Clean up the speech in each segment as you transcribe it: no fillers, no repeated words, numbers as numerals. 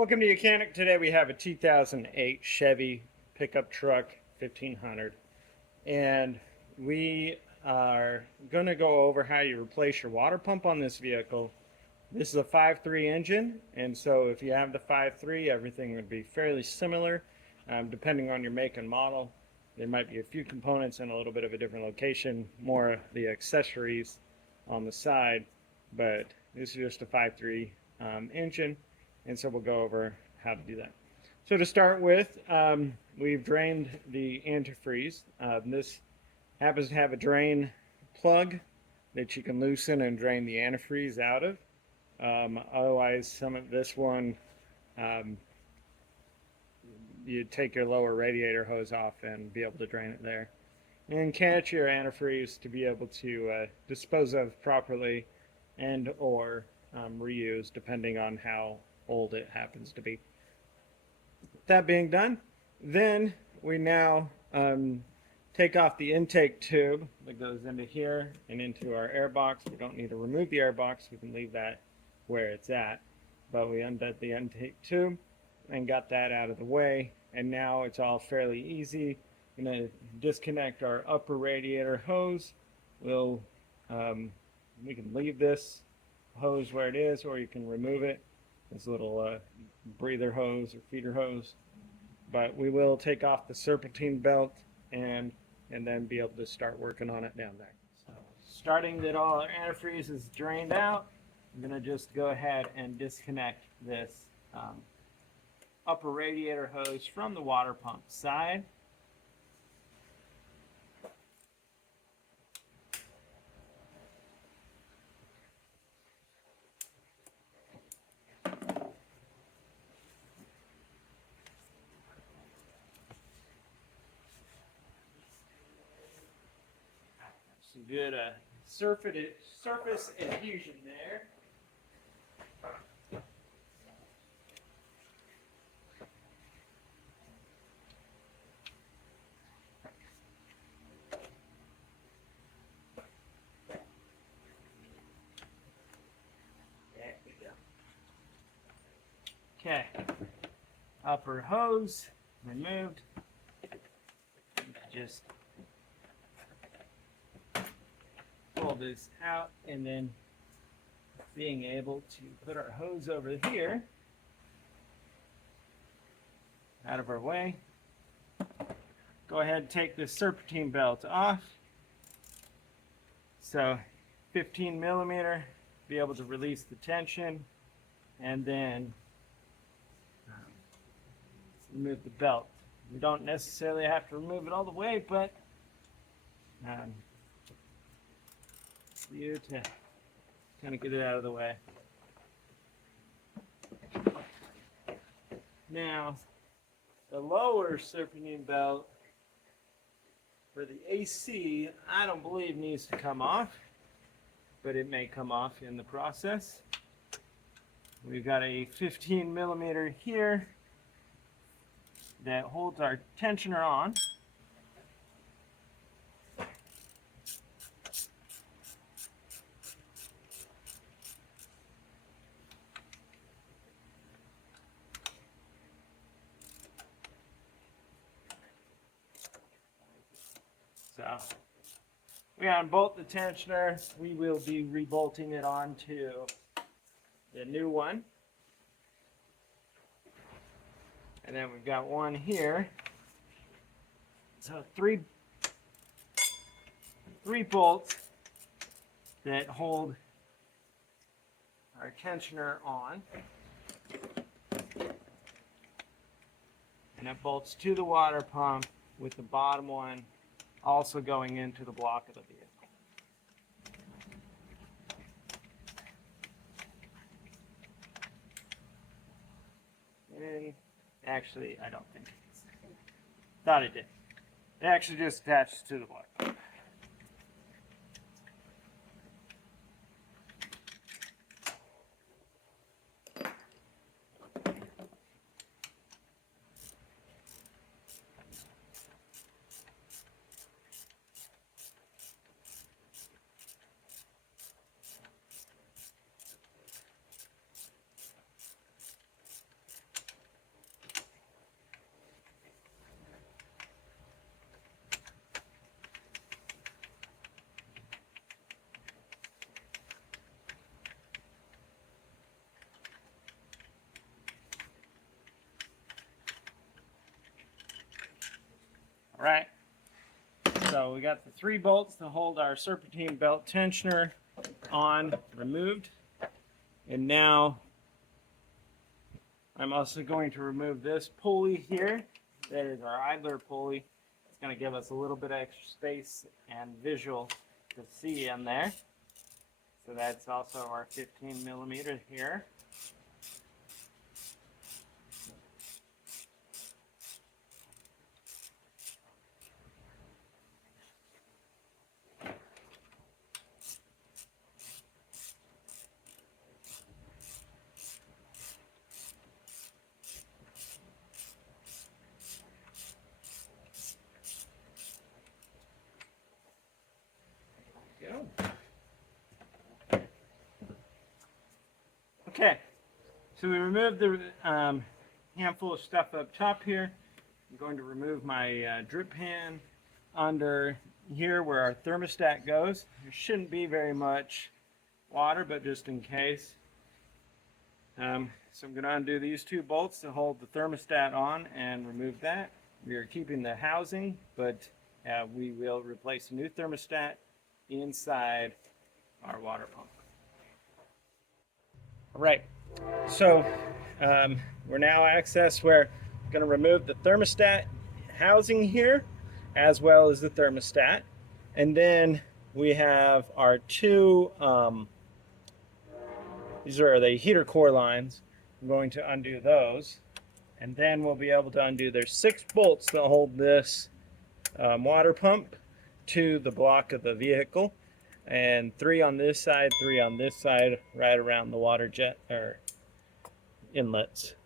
Welcome to Mechanic. Today we have a 2008 Chevy pickup truck 1500, and we are going to go over how you replace your water pump on this vehicle. This is a 5.3 engine, and so if you have the 5.3, everything would be fairly similar. Depending on your make and model, there might be a few components in a little bit of a different location, more of the accessories on the side, but this is just a 5.3 engine. And so we'll go over how to do that. So to start with, we've drained the antifreeze. This happens to have a drain plug that you can loosen and drain the antifreeze out of. Otherwise, some of this one, you take your lower radiator hose off and be able to drain it there. And catch your antifreeze to be able to dispose of properly and or reuse depending on how old it happens to be. That being done, then we now take off the intake tube that goes into here and into our air box. We don't need to remove the air box, we can leave that where it's at, but we undid the intake tube and got that out of the way, and now it's all fairly easy. I'm going to disconnect our upper radiator hose. We can leave this hose where it is, or you can remove it. This little breather hose or feeder hose, but we will take off the serpentine belt and then be able to start working on it down there. So starting that all our antifreeze is drained out, I'm going to just go ahead and disconnect this upper radiator hose from the water pump side. Some good surface adhesion there. There we go. Okay, upper hose removed. Just pull this out, and then being able to put our hose over here out of our way. Go ahead and take this serpentine belt off. So 15 millimeter, be able to release the tension, and then remove the belt. We don't necessarily have to remove it all the way, but you to kind of get it out of the way. Now, the lower serpentine belt for the AC, I don't believe needs to come off, but it may come off in the process. We've got a 15 millimeter here that holds our tensioner on. So we unbolt the tensioner. We will be rebolting it onto the new one. And then we've got one here. So three bolts that hold our tensioner on. And it bolts to the water pump, with the bottom one also going into the block of the vehicle. And actually, I don't think it is. Thought it did. It actually just attaches to the block. All right. So we got the 3 bolts to hold our serpentine belt tensioner on removed. And now I'm also going to remove this pulley here. That is our idler pulley. It's going to give us a little bit of extra space and visual to see in there. So that's also our 15 millimeter here. Okay, so we removed the handful of stuff up top here. I'm going to remove my drip pan under here where our thermostat goes. There shouldn't be very much water, but just in case. So I'm going to undo these 2 bolts to hold the thermostat on and remove that. We are keeping the housing, but we will replace a new thermostat inside our water pump. All right, so we're now accessed where I'm going to remove the thermostat housing here as well as the thermostat. And then we have our 2, these are the heater core lines. I'm going to undo those. And then we'll be able to undo, there's 6 bolts that hold this water pump to the block of the vehicle. And 3 on this side, 3 on this side, right around the water jet or inlets.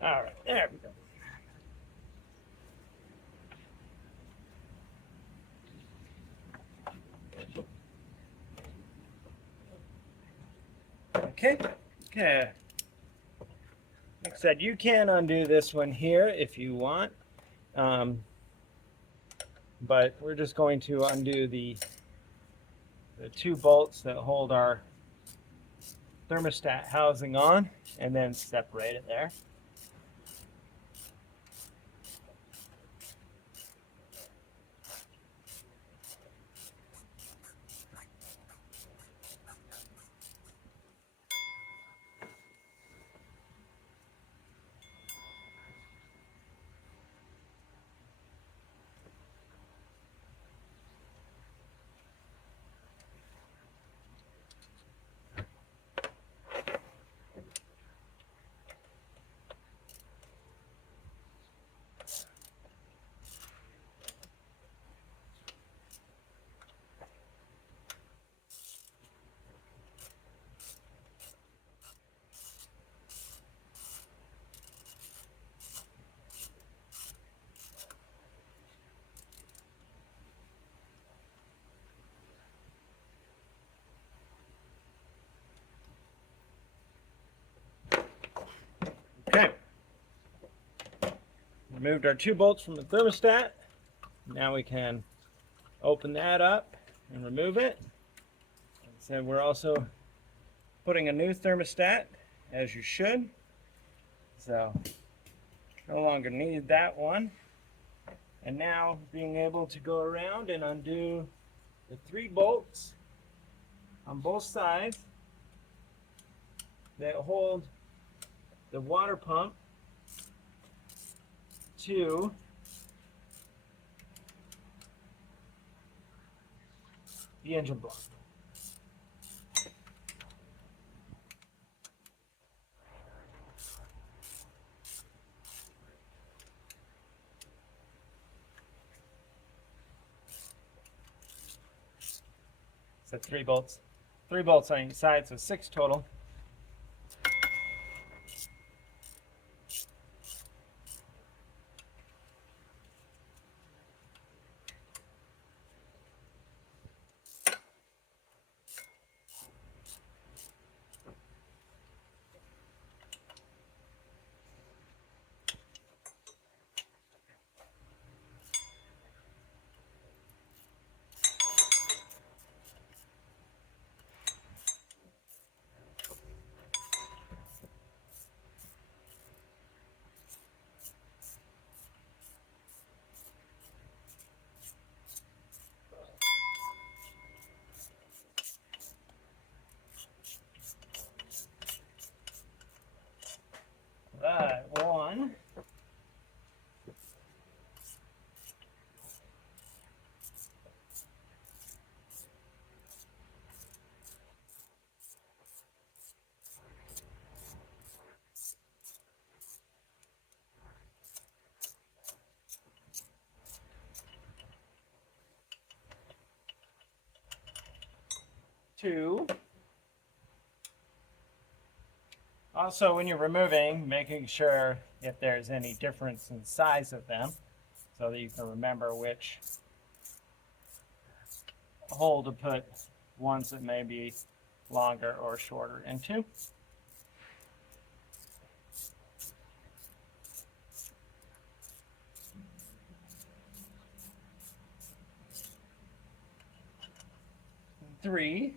All right, there we go. Okay. Like I said, you can undo this one here if you want. But we're just going to undo the 2 bolts that hold our thermostat housing on and then separate it there. Okay. Removed our 2 bolts from the thermostat. Now we can open that up and remove it. So we're also putting a new thermostat, as you should. So no longer need that one. And now being able to go around and undo the 3 bolts on both sides that hold the water pump to the engine block. So 3 bolts. 3 bolts on each side, so 6 total. Right, 1. 2. Also, when you're removing, making sure if there's any difference in size of them, so that you can remember which hole to put ones that may be longer or shorter into. Three.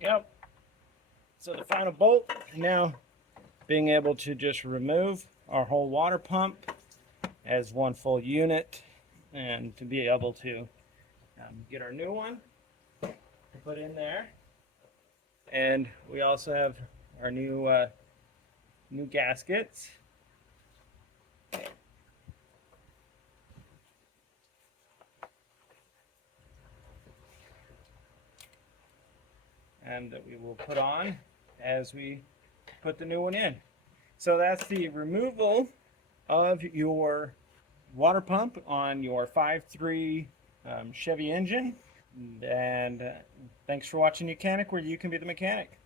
Yep. So the final bolt, now being able to just remove our whole water pump as one full unit, and to be able to get our new one put in there. And we also have our new gaskets. And that we will put on as we put the new one in. So that's the removal of your water pump on your 5.3 Chevy engine. And thanks for watching Mechanic, where you can be the mechanic.